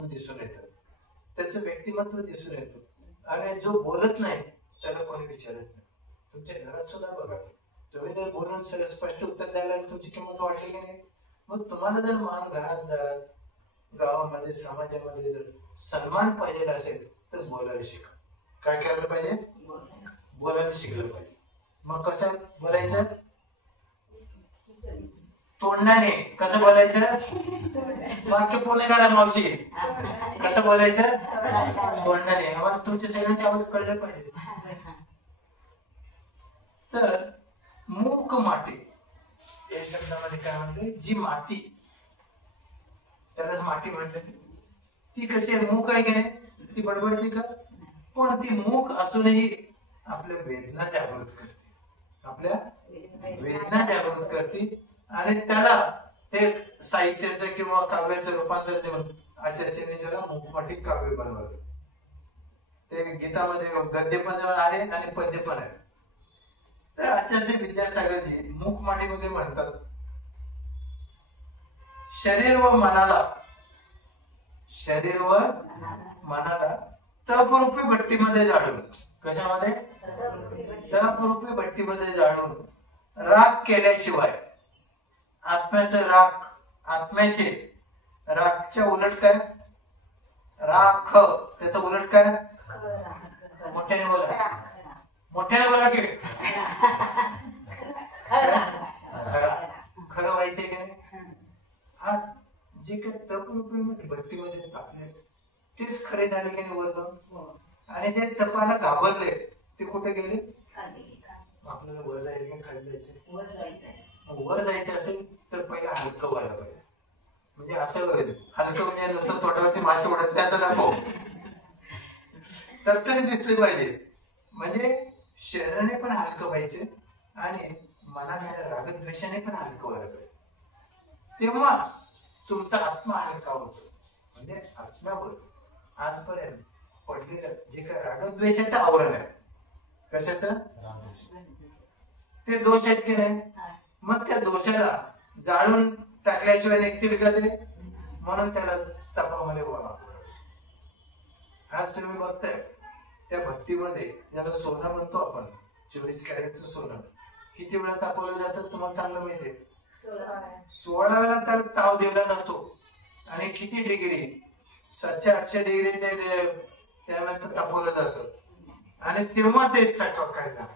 दिसून येतं, त्याचं व्यक्तिमत्व दिसून येतं. आणि जो बोलत नाही त्याला कोणी विचारत नाही. तुमच्या घरात सुद्धा बघा, तुम्ही जर बोलून सगळं स्पष्ट उत्तर द्यायला तुमची किंमत वाढली की नाही, मग तुम्हाला जर मान घरात दारात गावामध्ये समाजामध्ये जर सन्मान पाहिजे असेल तर बोलायला शिका. काय करायला पाहिजे? बोलायला शिकलं पाहिजे. मग कसं बोलायचं? तोंडाने. कसं बोलायचं? वाक्य पूर्ण करा मावशी. कसं बोलायचं? तोंडाने. आम्हाला तुमच्या सगळ्यांचे आवाज कळले पाहिजे. तर मूक माती या शब्दामध्ये काय म्हणते? जी माती, त्यालाच माती म्हणते, ती कशी आहे? मूक आहे की नाही? ती बडबडती का? पण ती मूक असूनही आपल्या वेदना जागृत करते, आपल्या वेदना जागृत करते. आणि त्याला एक साहित्याचं किंवा काव्याचं रूपांतर देऊन आचार्यांनी त्याला मूकमाटी काव्य बनवलं. ते गीतामध्ये गद्य पण आहे आणि पद्य पण आहे. तर आचार्य विद्यासागरजी मूकमाटीमध्ये म्हणतात, शरीर व मनाला तपरूपी भट्टीमध्ये जाळून. कशामध्ये? तपरूपी भट्टीमध्ये जाळून राख केल्याशिवाय आत्म्याचं राख, आत्म्याचे राखच्या उलट काय? राख. त्याचं उलट काय? मोठ्याने बोला, मोठ्याने बोला की. खरं व्हायचंय की नाही? आज जे काही तपरूपी भट्टीमध्ये टाकले तेच खरे झाले की नाही वर? आणि ते तपाला घाबरले, ते कुठे गेले? आपल्याला वर जायचं, खाली जायचं. वर जायचं असेल तर पहिला हलकं व्हायला पाहिजे. म्हणजे असं हलकं म्हणजे नुसतं तोंडावरची माशी उडत त्याचं नको, तर तरी दिसले पाहिजे. म्हणजे शरीराने पण हलकं व्हायचे आणि मनाच्या रागद्वेषाने पण हलकं व्हायला पाहिजे. तेव्हा तुमचा आत्मा हलका होतो. म्हणजे आत्म्यावर आजपर्यंत पडलेलं जे काय रागद्वेषाचं आवरण आहे, कशाचं? ते दोष आहेत की नाही? मग त्या दोषाला जाळून टाकल्याशिवाय निघतील का ते? म्हणून त्याला तपामध्ये वापरायचं. आज तुम्ही बघताय त्या भट्टीमध्ये, ज्याला सोनं म्हणतो आपण, 24 कॅरेटचं सोनं, किती वेळा तापवलं जातं तुम्हाला चांगलं माहितीये? 16 वेळा त्याला ताव दिला जातो. आणि किती डिग्री? 700-800 डिग्री त्यानंतर तापवलं जातं. आणि तेव्हा ते चटकायला.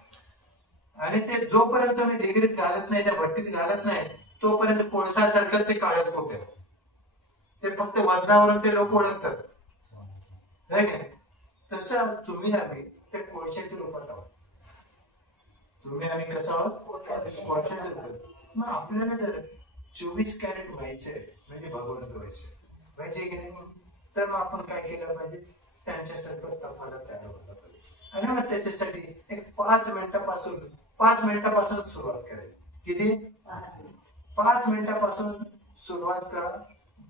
आणि ते जोपर्यंत तुम्ही डिग्रीत घालत नाही, त्या भट्टीत घालत नाही, तोपर्यंत कोळसासारखं ते काळत कुठे. ते फक्त वजनावरून ते लोक ओळखतात. तसं तुम्ही आम्ही त्या कोळशाच्या रूपात आहोत. तुम्ही आम्ही कसं आहोत? कोळशाच्या रूपात. मग आपल्याला जर 24 कॅरेट व्हायचंय, म्हणजे भगवंत व्हायचे की नाही, तर मग आपण काय केलं पाहिजे? त्यांच्यासारखं तपाला तयार होता पाहिजे. आणि मग त्याच्यासाठी एक 5 मिनिटापासून सुरुवात करायची. किती? 5 मिनिटापासून सुरुवात करा.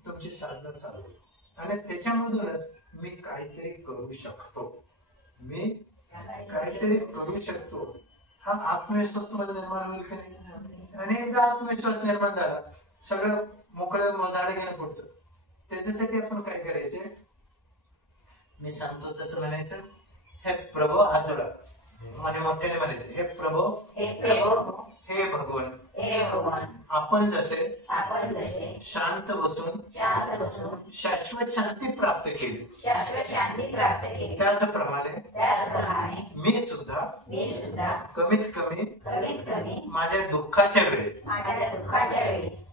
तुमची साधना चालू होईल. आणि त्याच्यामधूनच मी काहीतरी करू शकतो, मी काहीतरी करू शकतो, हा आत्मविश्वास तुम्हाला निर्माण होईल की नाही? आणि एकदा आत्मविश्वास निर्माण झाला, सगळं मोकळं झालं की नाही पुढचं. त्याच्यासाठी आपण काय करायचे? मी सांगतो तसं म्हणायचं, हे प्रभो हातोडा आणि मोठ्याने म्हणायचं, हे प्रभो, हे भगवान, आपण जसे शांत बसून शाश्वत शांती प्राप्त केली, त्याचप्रमाणे मी सुद्धा कमीत कमी माझ्या दुःखाच्या वेळी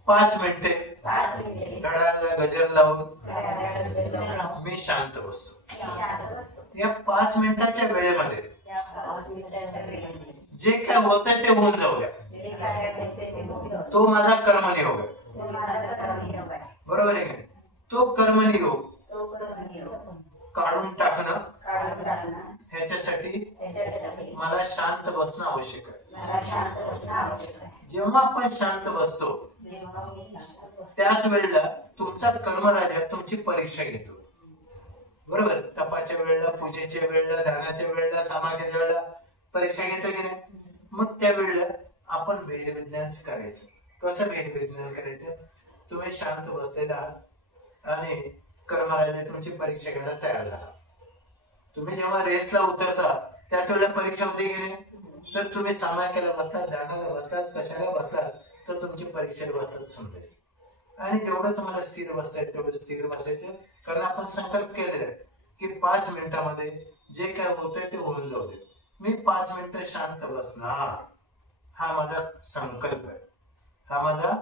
5 मिनिटे गडाला गजर लावून मी शांत बसतो. या 5 मिनिटाच्या वेळेमध्ये जे काय होत आहे ते होऊन जाऊ द्या. तो माझा कर्मनियोग आहे. बरोबर आहे का? तो कर्मनियोग काढून टाकणं, ह्याच्यासाठी मला शांत बसणं आवश्यक आहे. जेव्हा आपण शांत बसतो त्याच वेळेला तुमचा कर्मराजा तुमची परीक्षा घेतो. बरोबर? तपाच्या वेळेला, पूजेच्या वेळेला, ध्यानाच्या वेळेला, समाधीच्या वेळेला परीक्षा घेतो की नाही? मग त्या वेळेला आपण भेदविज्ञान करायचं. कसं भेदविज्ञान करायचं? तुम्ही शांत बसलेला आहात आणि कर्मराजे तुमची परीक्षा घ्यायला तयार झाला. तुम्ही जेव्हा रेसला उतरता त्याच वेळेला परीक्षा होते की नाही? तर तुम्ही समायकाला बसलात, ध्यानाला बसलात, कशाला बसलात तर तुमची परीक्षेला बसतात समजायचं. आणि जेवढं तुम्हाला स्थिर बसता येईल तेवढं स्थिर बसायचं. कारण आपण संकल्प केलेला आहे की 5 मिनिटामध्ये जे काय होतंय ते होऊन जाऊ दे. मी 5 मिनिटं शांत बसणार, हा माझा संकल्प आहे. हा माझा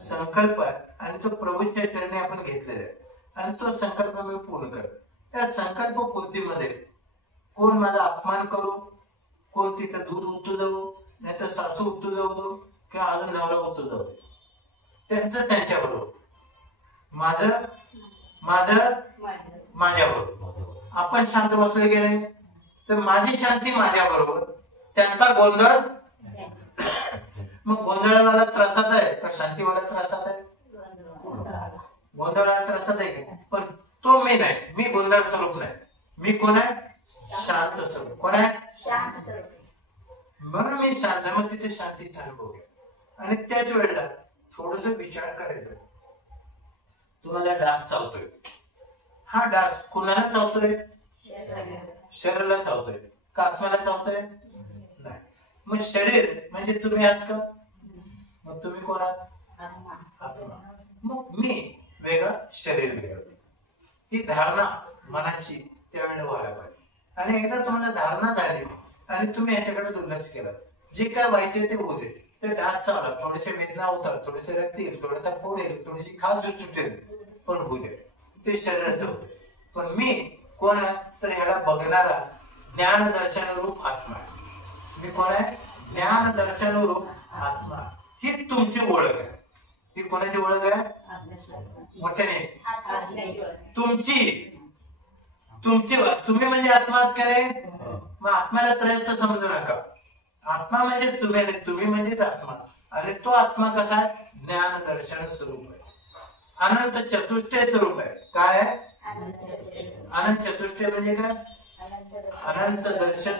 संकल्प आहे आणि तो प्रभूच्या चरणी आपण घेतलेला आहे आणि तो संकल्प मी पूर्ण करतो. त्या संकल्प पूर्तीमध्ये कोण माझा अपमान करू, कोण तिथं दूध उतू जाऊ, नाही तर सासू उतू जाऊ दो किंवा अजून नवरा उतू जाऊ दे, त्यांचं त्यांच्या बरोबर, माझं माझ्या बरोबर. आपण शांत बसले गेले तर माझी शांती माझ्या बरोबर, त्यांचा गोंधळ. मग गोंधळवाला त्रासात आहे का शांतीवाला त्रासात आहे? गोंधळाला त्रासात आहे का? पण तो मी नाही, मी गोंधळ स्वरूप नाही. मी कोण आहे? शांत स्वरूप. कोण आहे? शांत स्वरूप. म्हणून मी शांत. मग तिथे शांतीचा अनुभव घ्या आणि त्याच वेळेला थोडस विचार करायचा. तुम्हाला डास चावतोय, हा डास कुणाला चावतोय? शरीराला चावतोय का आत्म्याला चावतोय? नाही. मग शरीर म्हणजे तुम्ही आहात का? मग तुम्ही कोण आहात? आत्मा. मग मी वेगळा, शरीर वेगळं. ही धारणा मनाची त्यावेळेला व्हायला पाहिजे. आणि एकदा तुम्हाला धारणा झाली आणि तुम्ही याच्याकडे दुर्लक्ष केलं, जे काय व्हायचे ते होते. ते डास चावला, थोडेसे वेदना होतात, थोडेसे रक्त येईल, थोडासा फोड येईल, थोडीशी खास सुटेल, पण होऊ दे, ते शरीराचं होते. पण मी कोण आहे? तर ह्याला बघणारा ज्ञान दर्शन रूप आत्मा आहे. मी कोण आहे? ज्ञान दर्शन रूप आत्मा. ही तुमची ओळख आहे. ही कोणाची ओळख आहे? मोठ्याने तुमची. तुम्ही म्हणजे आत्मा आहात का रे? मग आत्म्याला त्रयस्थ समजू नका. आत्मा म्हणजेच तुम्ही आणि तुम्ही म्हणजेच आत्मा. आणि तो आत्मा कसा आहे? ज्ञान दर्शन स्वरूप आहे, अनंत चतुष्टय स्वरूप आहे. काय आहे? अनंत चतुष्टय म्हणजे काय? अनंत दर्शन,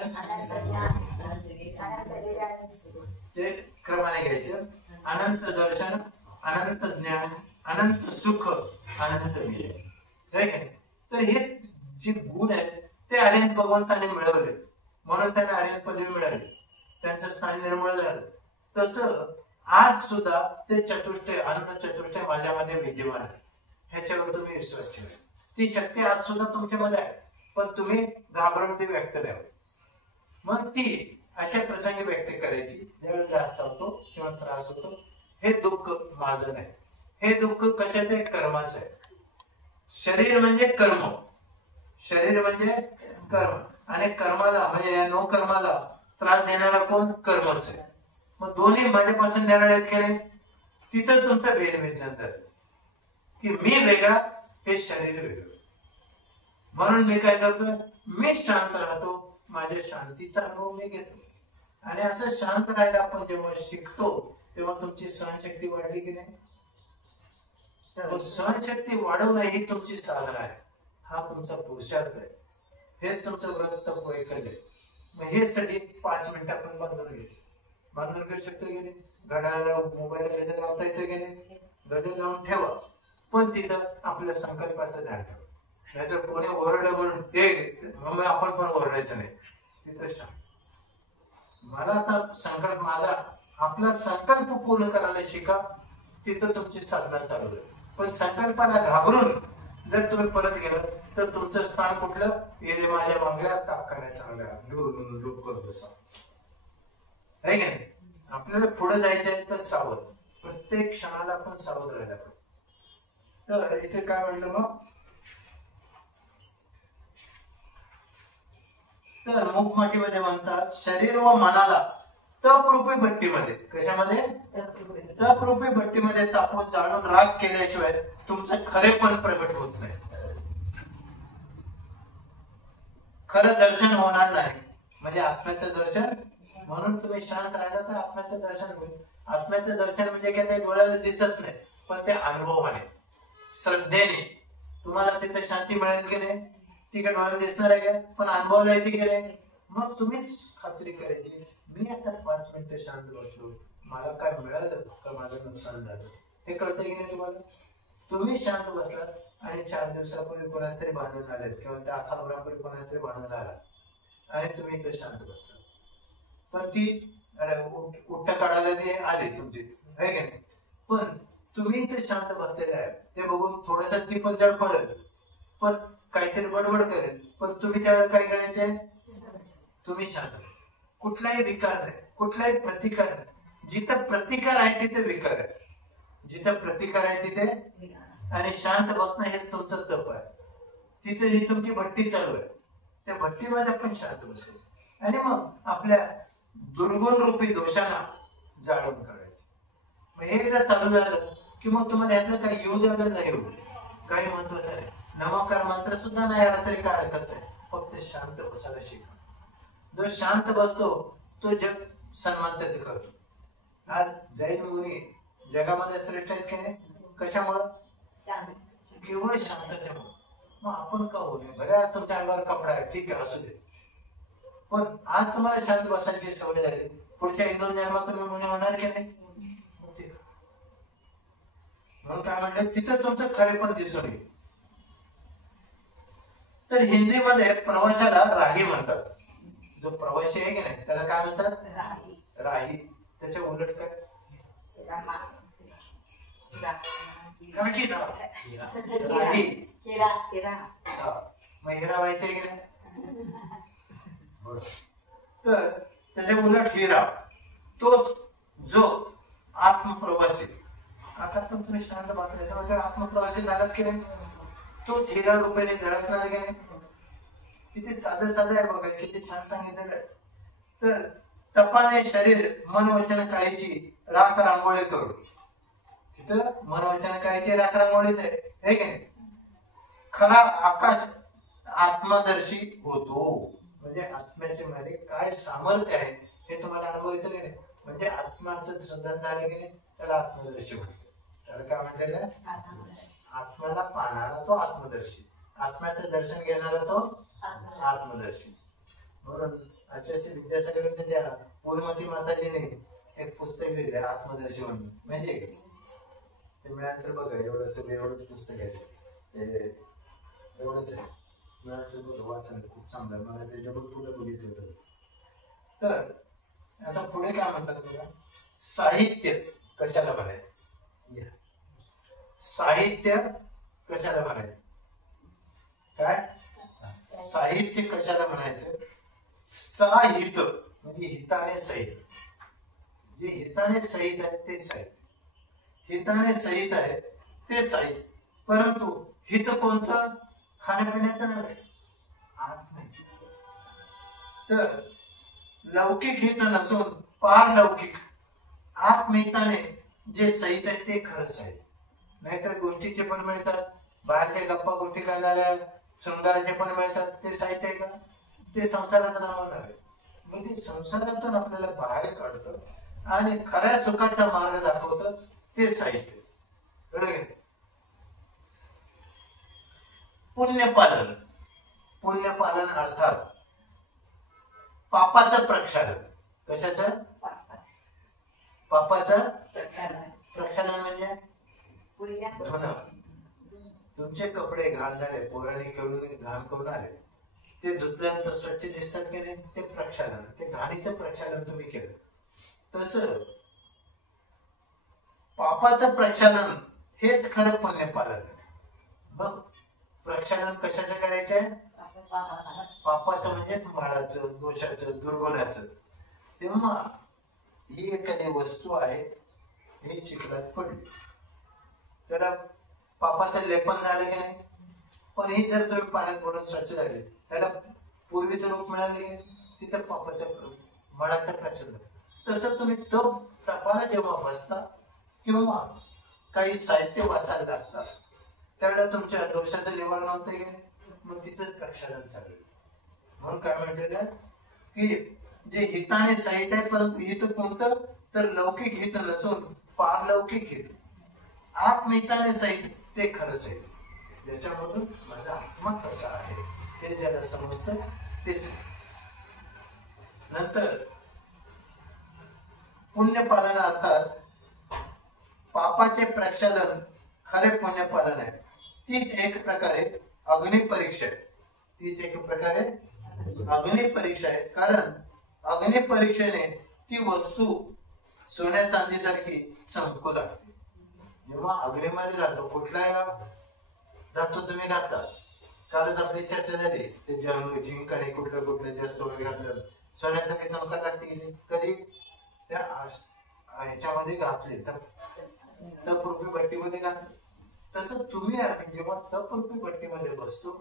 ते क्रमाने घ्यायचं. अनंत दर्शन, अनंत ज्ञान, अनंत सुख, अनंत विजय. तर हे जे गुण आहेत ते आर्यन भगवंताने मिळवले, म्हणून त्यांना आर्यन पदवी मिळाली, त्यांचं स्थान निर्मळ झालं. तसं आज सुद्धा ते चतुष्टय, अनंत चतुष्टय माझ्यामध्ये विद्यमान आहे. ह्याच्यावर तुम्ही विश्वास ठेवा. ती शक्ती आज सुद्धा तुमच्यामध्ये आहे, पण तुम्ही घाबरून ती व्यक्त नाही होत. मग ती अशा प्रसंगी व्यक्त करायची ज्यावेळेस त्रास चालतो किंवा त्रास होतो. हे दुःख माझं नाही, हे दुःख कशाचं आहे? कर्माचं आहे. शरीर म्हणजे कर्म, शरीर म्हणजे कर्म, आणि कर्माला म्हणजे नो कर्माला त्रास देणारा कोण? कर्मच आहे. मग दोन्ही माझ्यापासून निराळे आहेत की नाही? तिथं तुमचा भेद विज्ञान झालं की मी वेगळा, हे शरीर वेगळं. म्हणून मी काय करतोय? मी शांत राहतो, माझ्या शांतीचा अनुभव मी घेतो. आणि असं शांत राहायला आपण जेव्हा शिकतो तेव्हा तुमची सहनशक्ती वाढली की नाही? सहनशक्ती वाढवणं ही तुमची साधना आहे, हा तुमचा पुरुषार्थ आहे. हेच तुमचं व्रत वैकल्य. मग हे साठी 5 मिनिटं आपण बांधून घ्यायचं. बांधून घेऊ शकतो की नाही? घड्याळाला, मोबाईलला गजर लावता येतो की नाही? गजर लावून ठेवा, पण तिथं आपल्या संकल्पाचं ध्यान ठेवा. नाहीतर कोणी ओरडलं म्हणून हे मग आपण पण ओरडायचं नाही. तिथं शांत. मला आता संकल्प माझा, आपला संकल्प पूर्ण करायला शिका, तिथं तुमची साधना चालू आहे. पण संकल्पाला घाबरून जर तुम्ही परत गेलं तर तुमचं स्थान कुठलं? येणे माझ्या मागल्या ताकाने चांगल्या लूप करत बसा, आहे की नाही? आपल्याला पुढे जायचं आहे तर सावध, प्रत्येक क्षणाला आपण सावध राहायला पाहिजे. तर इथे काय म्हणलं मग? तर मुखमाटीमध्ये म्हणतात शरीर व मनाला तपरूपी भट्टीमध्ये, कशामध्ये? तपरूपी भट्टीमध्ये तापून जाळून राग केल्याशिवाय तुमचं खरेपण प्रगट होत नाही, खरं दर्शन होणार नाही. म्हणजे आत्म्याचं दर्शन. म्हणून तुम्ही शांत राहिला तर आत्म्याचं दर्शन होईल. आत्म्याचं दर्शन म्हणजे काय? ते डोळ्याला दिसत नाही, पण ते अनुभवाने, श्रद्धेने तुम्हाला तिथे शांती मिळेल की नाही? ती काय डोळ्याला दिसणार आहे का? पण अनुभवला येते की नाही? मग तुम्हीच खात्री करायची, मी आता 5 मिनिटं शांत बसलो, मला काय मिळालं का माझं नुकसान झालं? हे कळतं की नाही तुम्हाला? तुम्ही शांत बसलात आणि 4 दिवसापूर्वी कोणाच तरी भांडून आले किंवा तासाभरापूर्वी कोणाच तरी भांडून आला आणि तुम्ही इथं शांत बसता, पण ती उठ्ठ काढायला ते आले तुमची, आहे की नाही? पण तुम्ही इथे शांत बसलेले आहे, ते बघून थोडस ती पण जड पडेल, पण काहीतरी बडबड करेल, पण तुम्ही त्यावेळेला काय करायचे? तुम्ही शांत. कुठलाही विकार नाही, कुठलाही प्रतिकार नाही. जिथं प्रतिकार आहे तिथे विकार आहे, जिथं प्रतिकार आहे तिथे. आणि शांत बसणं हेच तुमचं तप आहे. तिथे जी तुमची भट्टी चालू आहे त्या भट्टीमध्ये आपण शांत बसेल आणि मग आपल्या दुर्गुण रूपी दोषांना जाळून काढायचं. मग हे एकदा चालू झालं की मग तुम्हाला यातलं काही येऊ द्यायला नाही, होऊ काही महत्वाचं नाही. नमस्कार मंत्र सुद्धा नाही आला तरी काय हरकत नाही, फक्त शांत बसायला शिका. जो शांत बसतो तो जग सन्मान त्याच करतो. आज जैन मुनी जगामध्ये श्रेष्ठ आहेत की नाही? कशामुळं? केवळ शांततेमुळे. मग आपण का होऊ नये? बऱ्याच तुमच्या अंगावर कपडा आहे, ठीक आहे, असू दे, पण आज तुम्हाला शांत बसायची सवय झाली, पुढच्या 1-2 जन्मात तुम्ही मुनी होणार की नाही? म्हणून काय म्हणलं, तिथं तुमचं खरेपण दिसून येईल. तर हिंदीमध्ये प्रवाशाला राही म्हणतात. जो प्रवासी आहे की नाही त्याला काय म्हणतात? राही. त्याच्या उलट काय? राही. मग हिरा व्हायचंय की नाही? तर त्याच्या उलट हिरा, तोच जो आत्मप्रवासी. आता पण तुम्ही शांत बसले आत्मप्रवासी झालात की नाही, तोच हिरा रुपयाने धडकणार की नाही? किती साधं साधं आहे बघा, किती छान सांगितलेलं आहे. तर तपाने शरीर मन वचन कायची राख रांगोळी करू. तिथं मन वचन कायची राख रांगोळीच आहे की नाही? खरा आकाश आत्मदर्शी होतो. म्हणजे आत्म्याच्या मध्ये काय सामर्थ्य आहे हे तुम्हाला अनुभव येतो की नाही? म्हणजे आत्म्याचं श्रद्धा झालं की नाही त्याला आत्मदर्शी म्हणतात. त्याला काय म्हणलेलं आहे? आत्म्याला पाहणारा तो आत्मदर्शी, आत्म्याचं दर्शन घेणारा तो आत्मदर्शी. म्हणून आचार्य विद्यासागरांच्या त्या पूर्णमती माताजीने एक पुस्तक लिहिलं आत्मदर्शी म्हणून, माहितीये का? ते मिळालं तर बघा, एवढंच पुस्तक आहे ते, एवढंच आहे, मिळालं तर बघा, वाचन खूप चांगलं आहे. मला त्याच्याबरोबर पुढे बघितलं होतं. तर आता पुढे काय म्हणतात बघा, साहित्य कशाला म्हणायचं? साहित्य कशाला म्हणायचं? काय साहित्य कशाला म्हणायचं? साहित्य म्हणजे हिताने सहित. जे हिताने सहित आहे ते साहित्य, हिताने सहित आहे ते साहित्य. परंतु हित कोणतं? खाण्यापिण्याचं नव्हे, आत्म्याचं. तर लौकिक हित नसून पारलौकिक आत्महिताने जे सहित आहे ते खरं साहित्य. नाहीतर गोष्टीचे पण मिळतात, बाहेरच्या गप्पा गोष्टी करायला शृंगाराचे पण मिळतात, ते साहित्य आहे का? ते संसाराचं नाव नव्हे. म्हणजे संसारातून आपल्याला बाहेर काढतं आणि खऱ्या सुखाचा मार्ग दाखवतं ते साहित्य. कळलं? पुण्यपालन. पुण्यपालन अर्थात पापाचं प्रक्षालन. कशाचं? पापाचं प्रक्षालन म्हणजे धुणं. तुमचे कपडे घालणारे पोरांनी घाण करून आले, ते धुतल्यानंतर स्वच्छ दिसतात की नाही, ते प्रक्षालन, ते घाणीचं प्रक्षालन तुम्ही केलं. तसं पापाचं प्रक्षालन हेच खरं पुण्यपालन. मग प्रक्षालन कशाचं करायचंय? पापाचं म्हणजेच बाळाचं, दोषाचं, दुर्गुणाचं. तेव्हा ही एखादी वस्तू आहे, ही चिखलात पडली, त्याला पापाचं लेपन झालं की नाही, पण ही जर तुम्ही पाण्यात पडून स्वच्छ झाले, त्याला पूर्वीचं रूप मिळाले, तिथं पापाचं मळाचं प्रचंड. तसं तुम्ही तो तपाला जेव्हा बसता किंवा काही साहित्य वाचायला लागतात त्यावेळेला तुमच्या दोषाचं निवारण होतं की नाही, मग तिथंच प्रक्षालन चालू. म्हणून काय म्हटलेलं की जे हिताने साहित्य आहे, परंतु हित कोणतं? तर लौकिक हित नसून पारलौकिक हित. आत्महिताने साहित्य ते खरं साहित्य, ज्याच्यामधून माझा आत्मा कसा आहे हे ज्याला समजतं तेच. नंतर पुण्यपालन अर्थात पापाचे प्रक्षालन खरे पुण्यपालन आहे. तीच एक प्रकारे अग्नि परीक्षा आहे. तीच एक प्रकारे अग्नि परीक्षा आहे. कारण अग्नि परीक्षेने ती वस्तू सोन्या चांदीसारखी चमकू लागते. जेव्हा अग्नीमध्ये जातो, कुठलाही धातू तुम्ही घातला, कालच आपली चर्चा झाली, ते जिंक आणि कुठलं कुठलं जास्त वगैरे घातलं सोन्यासारखी चमकायला लागते की नाही. कधी त्या ह्याच्यामध्ये घातले तर तपरूपी भट्टीमध्ये घातले. तसं तुम्ही आम्ही जेव्हा तपरूपी भट्टीमध्ये बसतो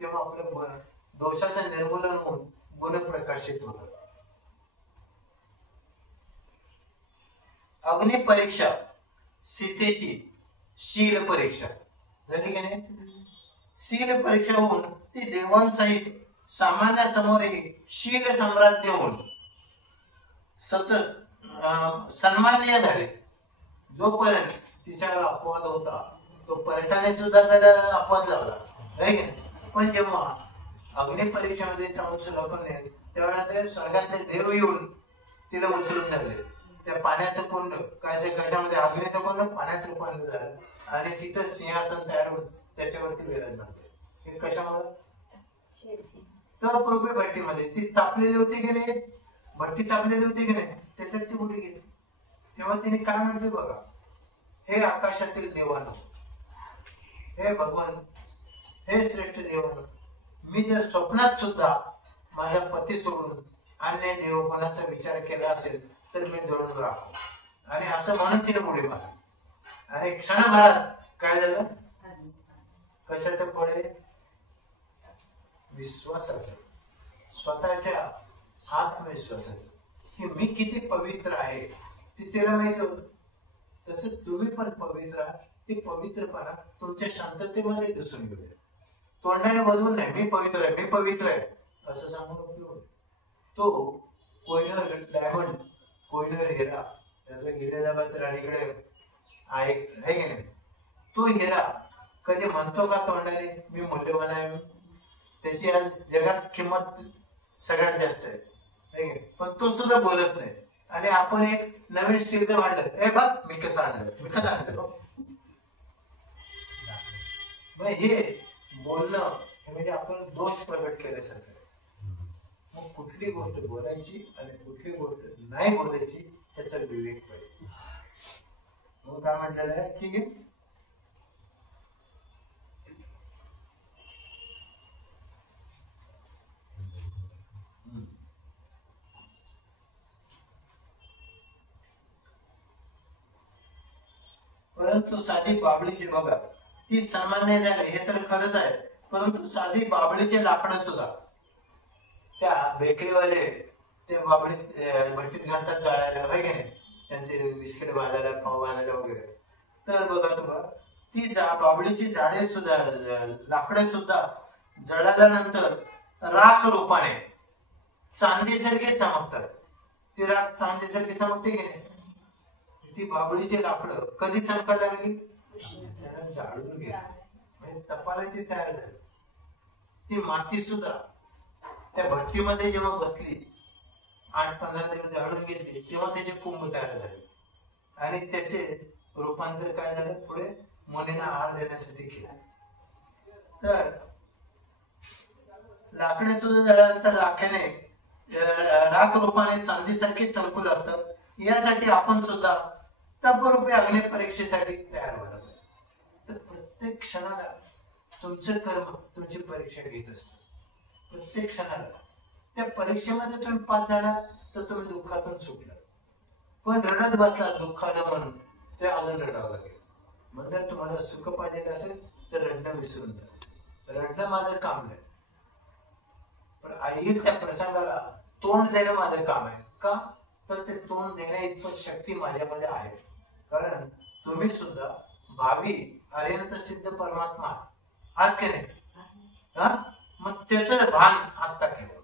तेव्हा आपल्या दोषाचं निर्मूलन होऊन गुण प्रकाशित होतात. अग्नि परीक्षा सीतेची शील परीक्षा झाली की नाही. शील परीक्षा होऊन ती देवांसहित सामान्य समोरही शील सम्राज्ञ होऊन सतत सन्माननीय झाले. जोपर्यंत तिच्यावर अपवाद होता तो पर्यटनाने सुद्धा त्याला अपवाद लावला आहे. पण जेव्हा अग्नि परीक्षेमध्ये त्यावेळेला ते स्वर्गातले देव येऊन तिला उचलून धरले. त्या पाण्याचं कुंड काय कशामध्ये अग्नीचं कुंड पाण्यात रूपांतर झालं आणि तिथं सिंहासन तयार होऊन त्याच्यावरती विराजमान झाले. हे कशामुळे तपरूपी भट्टीमध्ये ती तापलेली होती की नाही, भट्टी तापलेली होती की नाही, त्याच्यात ती उडी गेली. तेव्हा तिने काय म्हटले बघा, हे आकाशातील देवानं, हे भगवान, हे श्रेष्ठ देवानं, मी जर स्वप्नात सुद्धा माझा पती सोडून अन्य देवपणाचा विचार केला असेल तर मी जळून राहतो. आणि असं म्हणून तिने उडी मारली. आणि क्षणभरात काय झालं, कशाचं फळ आहे, विश्वासाचं, स्वतःच्या आत्मविश्वासाचं, की मी किती पवित्र आहे ते तिला माहिती होतं. तसं तुम्ही पण पवित्र आहात. ते पवित्रपणा तुमच्या शांततेमध्ये दिसून येऊ. तोंडाने बदलून नाही, मी पवित्र आहे, मी पवित्र आहे असं सांगून उपयोग. तो कोहिनूर डायमंड, कोहिनूर हिरा, त्याचा गिरिजाबाद राणीकडे आहे की नाही, तो हिरा कधी म्हणतो का तोंडाने मी मूल्यवान आहे, त्याची आज जगात किंमत सगळ्यात जास्त आहे, पण तो सुद्धा बोलत नाही. आणि आपण एक नवीन स्टीलचं भांड, हे बघ मी कसं आणलं, मी कसं आणलं, हे बोलणं म्हणजे आपण दोष प्रगट केल्यासारखं. मग कुठली गोष्ट बोलायची आणि कुठली गोष्ट नाही बोलायची याचा विवेक पाहिजे. मग काय म्हटलेलं आहे की परंतु साधी बाबळीची बघा, ती सामान्य झाली हे तर खरंच आहे, परंतु साधी बाबळीचे लाकडं सुद्धा त्या बेकरीवाले ते बाबळी भट्टीत घालतात जाळायला, होय की नाही, त्यांचे बिस्किट भाजायला, पाव भाजायला वगैरे. तर बघा तुम्हाला ती बाबळीची झाडे सुद्धा, लाकडे सुद्धा जळाल्यानंतर राख रूपाने चांदीसारखे चमकतात. ती राख चांदीसारखी चमकते की नाही. ती बाबळीची लाकडं कधी चमकायला लागली, जाळून गेली, तपाला ती तयार झाली. ती माती सुद्धा त्या भट्टीमध्ये जेव्हा बसली, 8-15 दिवस जाळून घेतली, तेव्हा त्याचे कुंभ तयार झाले. आणि त्याचे रूपांतर काय झालं, पुढे मुलींना आहार देण्यासाठी केलं. तर लाकडे सुद्धा झाल्यानंतर राखेने राख रूपाने चांदीसारखे चमकू लागतात. यासाठी आपण सुद्धा तपरूपी अग्नि परीक्षेसाठी तयार होतात. तर प्रत्येक क्षणाला तुमचं कर्म तुमची परीक्षा घेत असतं. प्रत्येक क्षणाला त्या परीक्षेमध्ये तुम्ही पास झाला तर तुम्ही दुःखातून सुटला, पण रडत बसला दुःखाला म्हणून ते अजून रडावं लागेल. म्हणजे तुम्हाला सुख पाहिजे असेल तर रडणं विसरून जा. रडणं माझं काम नाही, पण आई त्या प्रसंगाला तोंड देणं माझं काम आहे. का तर ते तोंड देण्या इतपत शक्ती माझ्यामध्ये आहे. कारण तुम्ही सुद्धा भावी अत्यंत सिद्ध परमात्मा आहात की नाही. मग त्याचं भान आत्ता केलं.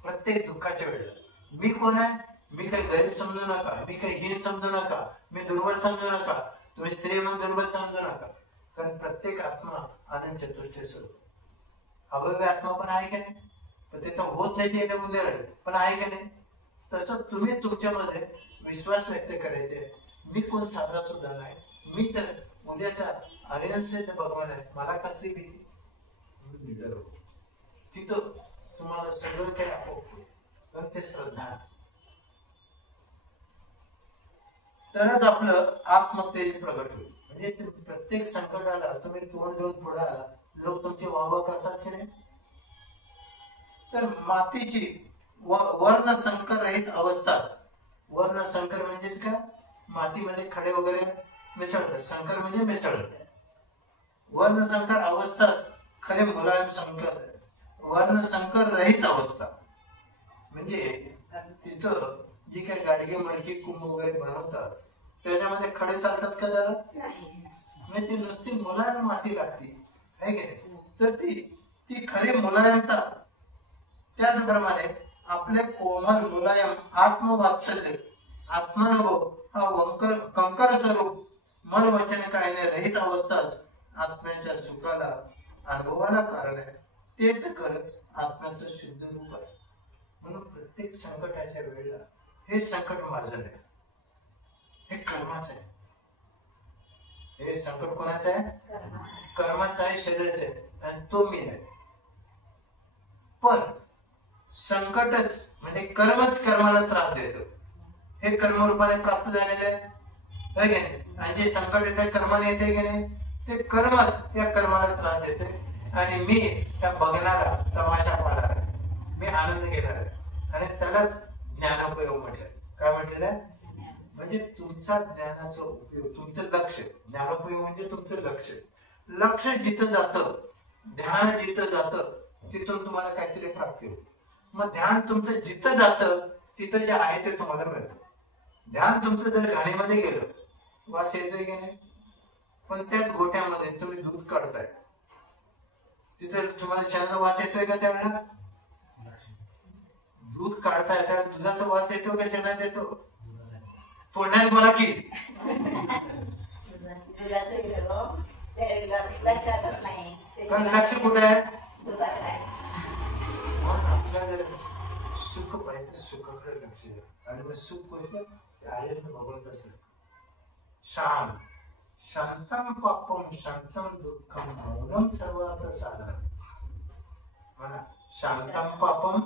प्रत्येक दुःखाच्या वेळेला मी कोण आहे, मी काही गरीब समजू नका, मी काही हीन समजू नका, मी दुर्बल समजू नका, तुम्ही स्त्री म्हणून दुर्बल समजू नका. कारण प्रत्येक आत्मा आनंद चतुष्टय स्वरूप. अवयव आत्मा पण आहे की नाही, पण त्याचा होत नाही ते उद्या पण आहे की नाही. तसं तुम्ही तुमच्यामध्ये विश्वास व्यक्त करायचे, मी कोण साधा सुद्धा नाही, मी तर उद्याचा अरिहंत भगवान आहे, मला कसली भीती? निडर हो. तिथं तुम्हाला सगळं काही आपोआप, पण ते श्रद्धा, तरच आपलं आत्मतेज प्रगट होईल. म्हणजे प्रत्येक संकटाला तुम्ही तोंड देऊन पुढे आला, लोक तुमची वाहवा करतात की नाही? तर मातीची वर्ण संकर रहित अवस्थाच. वर्ण संकर म्हणजेच काय? मातीमध्ये खडे वगैरे मिसळतात. संकर म्हणजे मिसळत. वर्ण संकर अवस्थाच खरे मुलायम संकर, वर्ण संकर रहित अवस्था. म्हणजे तिथं जी काही गाडगे मडके कुंभ वगैरे बनवतात त्याच्यामध्ये खडे चालतात का त्याला? म्हणजे ती नुसती मुलायम माती लागती आहे की नाही? तर ती खरी मुलायमता. त्याचप्रमाणे आपले कोमल मुलायम आत्मवात्सल्य, आत्मानुभव हा वंकर कंकर स्वरूप मन वचन कायने रहित अवस्थाच आत्म्याच्या सुखाला अनुभवाला कारण आहे. तेच करत आत्म्याचं शुद्ध रूप आहे. म्हणून प्रत्येक संकटाच्या वेळेला हे संकट माझं नाही, हे कर्माचं आहे. हे संकट कोणाचं आहे? कर्माचं आहे, शरीराचं आहे, आणि तो मी नाही. पण संकटच म्हणजे कर्मच कर्माला त्रास देतो. हे कर्मरूपाने प्राप्त झालेले आहे. आणि जे संकट येते कर्माने येते की नाही, ते कर्मच या कर्माला त्रास देते. आणि मी त्या बघणारा, तमाशा पाहणारा, मी आनंद घेणार आहे. आणि त्यालाच ज्ञानोपयोग म्हटलंय. काय म्हटलेलं आहे? म्हणजे तुमचा ज्ञानाचा उपयोग, तुमचं लक्ष. ज्ञानोपयोग म्हणजे तुमचं लक्ष. लक्ष जिथं जातं, ध्यान जिथं जातं, तिथून तुम्हाला काहीतरी प्राप्ती होते. मग ध्यान तुमचं जिथं जातं तिथं जे आहे ते तुम्हाला मिळतं. ध्यान तुमचं जर घाणीमध्ये गेलं, वास येतोय की नाही? पण त्याच गोट्यामध्ये तुम्ही दूध काढताय, तिथे तुम्हाला शेणाचा वास येतोय का? त्यावेळेला दूध काढताय त्यावेळेला दुधाचा वास येतो का शेणाचा येतो? तोंडाने बोला की. लक्ष कुठे आहे? आपल्याला जर सुख पाहिजे सुखाकडे लक्ष द्या. आणि मग सुख कोणतं? आर्यन भगवंत असेल. शांत, शांतम पापम शांतम दुःखम मौनम सर्वार्थ साधनम. म्हणा शांतम पापम,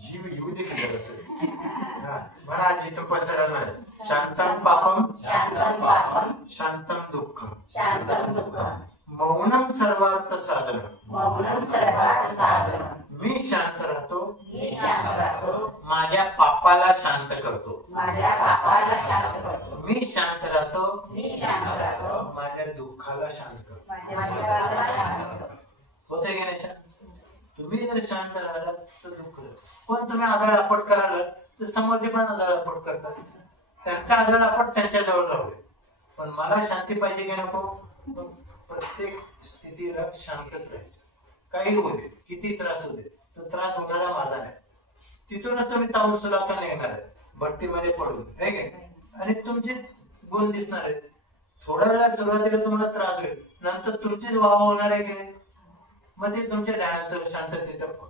जीव येऊ दे केलं असेल. म्हणा जिथं पंचरण आहे. शांतम पापम शांतम दुःखम मौनम सर्वार्थ साधनम. मी शांत राहतो, माझ्या पापाला शांत करतो. मी शांत राहतो, माझ्या दुःखाला शांत करतो. होते की नाही? तुम्ही जर शांत राहिलात तर दुःख, पण तुम्ही आदळआपट कराल तर समोरचे पण आदळआपट करतात. त्यांचा आदळआपट त्यांच्या जवळ राहू दे, पण मला शांती पाहिजे की नको? प्रत्येक स्थितीला शांतच राहायचं. काही होऊ दे, किती त्रास होऊ दे, तो त्रास होणारा माझा नाही. तिथूनच तुम्ही ताऊन सुलाखा निघणार आहे भट्टीमध्ये पडून, आहे की? आणि तुमचे गुण दिसणार आहेत. थोड्या वेळा सुरुवातीला तुम्हाला त्रास होईल, नंतर तुमचीच वाह होणार आहे की नाही? मग ते तुमच्या ध्यानाचं शांततेचं फळ.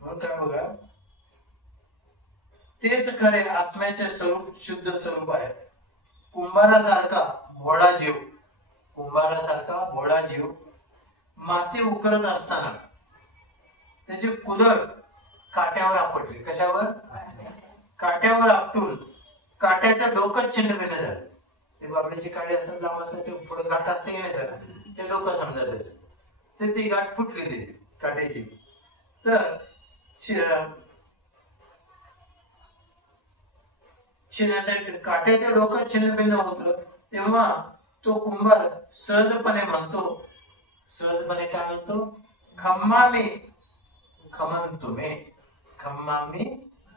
म्हणून काय बघा, तेच खरे आत्म्याचे स्वरूप शुद्ध स्वरूप आहे. कुंभारासारखा भोळा जीव, कुंभारासारखा भोळा जीव माती उकरत असताना त्याची कुदळ काट्यावर आपटली. कशावर? काट्यावर आपटून काट्याचं डोकं छिन्नभिन्न झालं. ते बाबडीची काडी असतात, लांब असतात, ते पुढे गाठ असते की नाही त्याला, ते डोकं समजत. तर ती गाठ फुटलेली काट्याची. तर काट्याचं डोकं छिन्नभिन्न होतं तेव्हा तो कुंभार सहजपणे म्हणतो, सहजपणे काय म्हणतो? खम्मामी खमंतु मे, खम्मामी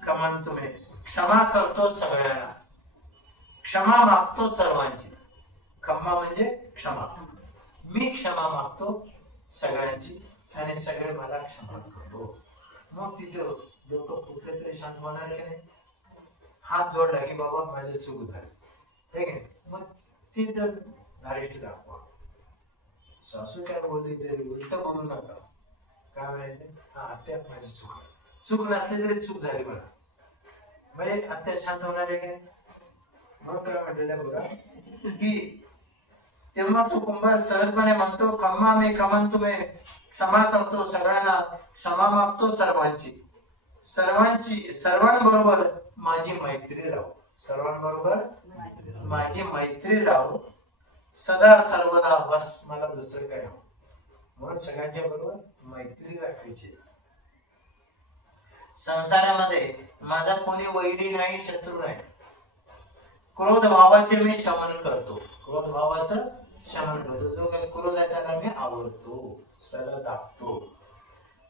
खमंतु मे. क्षमा करतो सगळ्यांना, क्षमा मागतो सर्वांची. खम्मा म्हणजे क्षमा. मी क्षमा मागतो सगळ्यांची आणि सगळे मला क्षमा करतो. मग तिथं डोकं फुटले तरी शांत होणार की नाही? हात जोडला की बाबा माझी चूक झाली, हे की नाही? मग तिथं धारिष्ठ दाखवा. सासू काय बोलली तरी उलट बोलू नका. काय म्हणायचं? हा आत्या माझी चूक, चूक नसली तरी चूक झाली मला, म्हणजे आत्या शांत होणार आहे की नाही? मग काय म्हटलेलं बघा, की तेव्हा तो कुंभार सहजपणे म्हणतो, खम्मा मी खमन तुम्ही क्षमा करतो सगळ्यांना, क्षमा मागतो सर्वांबरोबर माझी मैत्री राहो, सर्वांबरोबर माझी मैत्री राहो, सदा सर्वदा, बस मला दुसरं काय नको. म्हणून सगळ्यांच्या बरोबर मैत्री राखायची. संसारामध्ये माझा कोणी वैरी नाही, शत्रू नाही. क्रोध भावाचे मी शमन करतो, क्रोध भावाचं शमन करतो. जो काही क्रोध आहे त्याला मी आवडतो, त्याला दाबतो.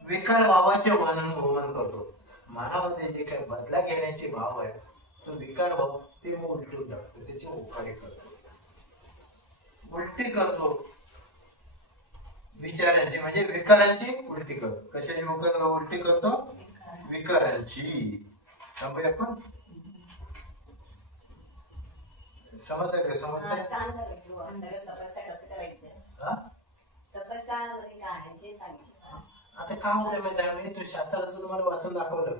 विकार भावाचे वमन करतो. मनामध्ये जे काही बदला घेण्याचे भाव आहे तो विकार भाव ते मी उलटून टाकतो, त्याची उखाडी करतो, उलटी करतो. विचारांची म्हणजे विकारांची उलटी करतो. कशाची उलटी करतो? विकारांची. आपण समजलं का? समजलं? आता काय होतं माहिती आहे, मी तू शास्त्रात तुम्हाला वाचून दाखवलं.